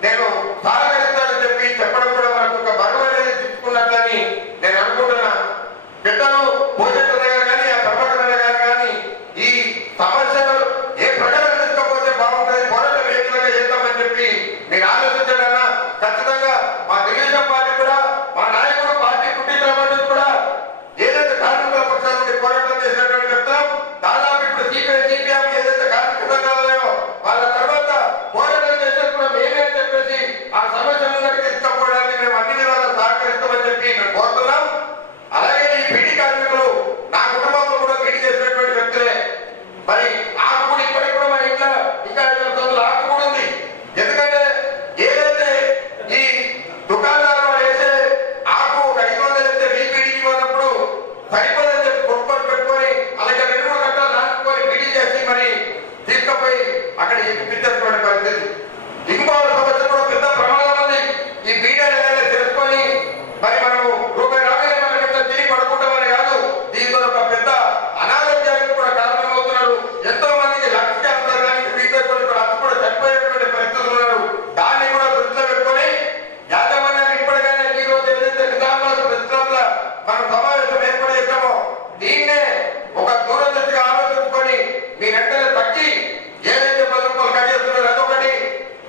నేను సహకరిస్తానని చెప్పి చెప్పడం కూడా మనకు ఒక బరువు అనేది తీసుకున్నట్లని నేను అనుకుంటున్నా. పెద్దలు భోజన గారు కానీ ఆ ప్రభాకరణ గారు కానీ ఈ సమస్యలు ఏ ప్రకటన తీసుకోకపోతే బాగుంటుంది, పోరాటం ఏ విధంగా చేద్దామని చెప్పి మీరు ఆలోచించాలన్నా ఖచ్చితంగా మా తెలుగుదేశం పార్టీ కూడా మా నాయకుడు పార్టీ పుట్టిన కూడా ఏదైతే కార్మికుల పక్షాల నుండి పోరాటం చేసినటువంటి చెప్తాం. దాదాపు ఇప్పుడు సిపిఐ ఏదైతే కార్మిక సంఘాలయో వాళ్ళ తర్వాత పోరాటం చేసేది కూడా మేమే అని చెప్పేసి ఆ సమస్యలందరికీ తీసుకపోవడానికి మేము అన్ని విధాలా సహకరిస్తామని చెప్పి మేము కోరుతున్నాం. అలాగే ఈ పీడి కార్మికులు నా కుటుంబంలో కూడా పీడి చేసినటువంటి వ్యక్తులే. మరి ఆకు కూడా ఇప్పటికి కూడా మా ఇంట్లో ఇంకా ఆకు కూడా ఉంది. ఎందుకంటే ఏదైతే ఈ దుకాణాలు వేసే ఆకు ఒక 500 అయితే బీపీడీకి ఉన్నప్పుడు సరిపోదని చెప్పి కొట్టుకొని పెట్టుకొని అలాగే 2-3 గంటలు నాటుకొని పీడీ చేసి మరి తీసుకుపోయి అక్కడ ఇప్పించేటువంటి పరిస్థితి. ఇంకో సమస్య కూడా పెద్ద ప్రమాదం ఉంది. ఈ పీడీ అనేది తెలుసుకొని మరి మనము రూపాయి రాగానే మన తిరిగి పడుకుంటామని కాదు, దీంతో ఒక పెద్ద అనారోగ్యానికి కూడా కారణమవుతున్నారు. ఎంతో మందికి లక్ష క్యాన్సర్ కానీ పీడీ కూడా చనిపోయేటువంటి పరిస్థితులు ఉన్నారు. దాన్ని కూడా దృష్టిలో పెట్టుకొని యాజమాన్యాన్ని ఇప్పటికైనా ఈ రోజు ఏదైతే నిజామాబాద్ ప్రెస్క్లబ్లో మనం సమావేశం ఏర్పాటు చేశామో దీన్నే ఒక దూరదృష్టిగా ఆలోచించుకొని మీ వెంటనే తగ్గి ఏదైతే 10 రూపాయలు కట్ చేస్తున్నారో అదొకటి,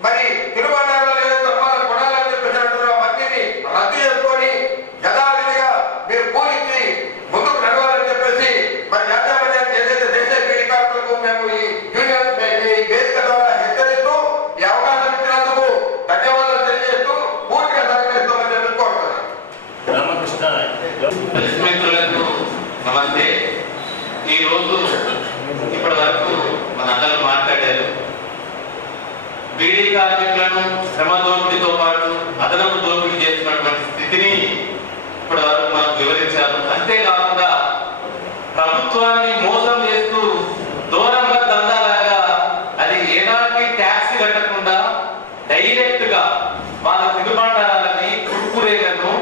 మరి తిరుమలలో ఏదైతే అమ్మాలి కొనాలని చెప్పేసి అంటున్నారో అవన్నీ రద్దు చేసుకొని యథావిధిగా మీరు పూరించి ముందుకు నడవాలని చెప్పేసి మరి యాజమాన్యానికి ఏదైతే దేశ పీడి కార్మికులకు మేము ఈ యూనియన్ ఈ వేదిక ద్వారా హెచ్చరిస్తూ ఈ అవకాశం ఇచ్చినందుకు ధన్యవాదాలు తెలియజేస్తూ పూర్తిగా సహకరిస్తామని చెప్పి కోరుతున్నాను. మిత్రులకు నమస్తే. ఈరోజు ఇప్పటి వరకు మన అందరూ మాట్లాడారు. బీడీ కార్మికులను శ్రమ దోపిడీతో పాటు అదనపు దోపిడీ చేస్తున్నటువంటి స్థితిని ఇప్పటి వరకు మనకు వివరించారు. అంతేకాకుండా ప్రభుత్వాన్ని మోసం చేస్తూ దూరంగా దందాలాగా అది ఎలాంటి ట్యాక్స్ కట్టకుండా డైరెక్ట్ గా వాళ్ళ తినుబండారాలని కుర్కురేలను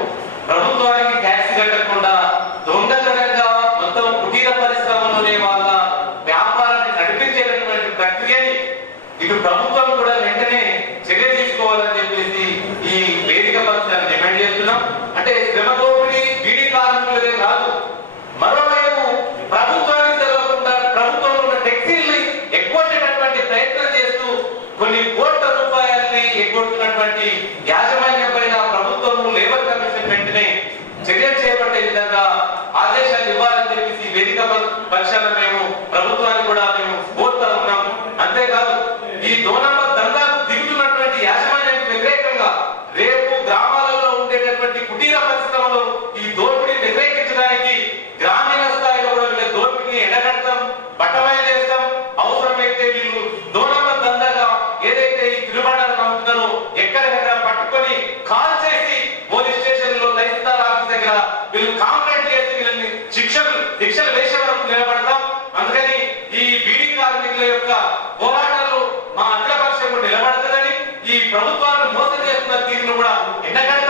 ప్రభుత్వానికి ట్యాక్స్ కట్టకుండా దొంగతనంగా మొత్తం కుటీర పరిశ్రమలోనే వాళ్ళ వ్యాపారాన్ని నడిపించేటటువంటి ప్రక్రియని ఇటు ప్రభుత్వం కూడా వెంటనే చర్య తీసుకోవాలని చెప్పేసి ఈ వేదిక పక్షాన్ని డిమాండ్ చేస్తున్నాం. అంటే శ్రమ దోపిడీ బీడీ కార్మికులదే కాదు, మరోవైపు ప్రభుత్వానికి తెలియకుండా ప్రభుత్వంలో ఉన్న టెక్స్టైల్ని ఎగ్గొట్టేటటువంటి ప్రయత్నం చేస్తూ కొన్ని కోట్ల రూపాయల్ని ఎగ్గొడుతున్నటువంటి యాజమాన్యం పైన ప్రభుత్వం లేబర్ కమిషన్ వెంటనే చర్యలు చేపట్టే విధంగా ఆదేశాలు ఇవ్వాలని చెప్పేసి వేదిక పక్షాన మేము ప్రభుత్వాన్ని కూడా మేము కోరుతా ఉన్నాం. అంతేకాదు ఈ దోనమ్మ దందాకు దిగుతున్నటువంటి యాజమాన్యానికి వ్యతిరేకంగా రేపు గ్రామాలలో ఉండేటటువంటి కుటీర పరిశ్రమలో ఈ ప్రభుత్వాన్ని మోసం చేస్తున్న తీరును కూడా ఎండగంట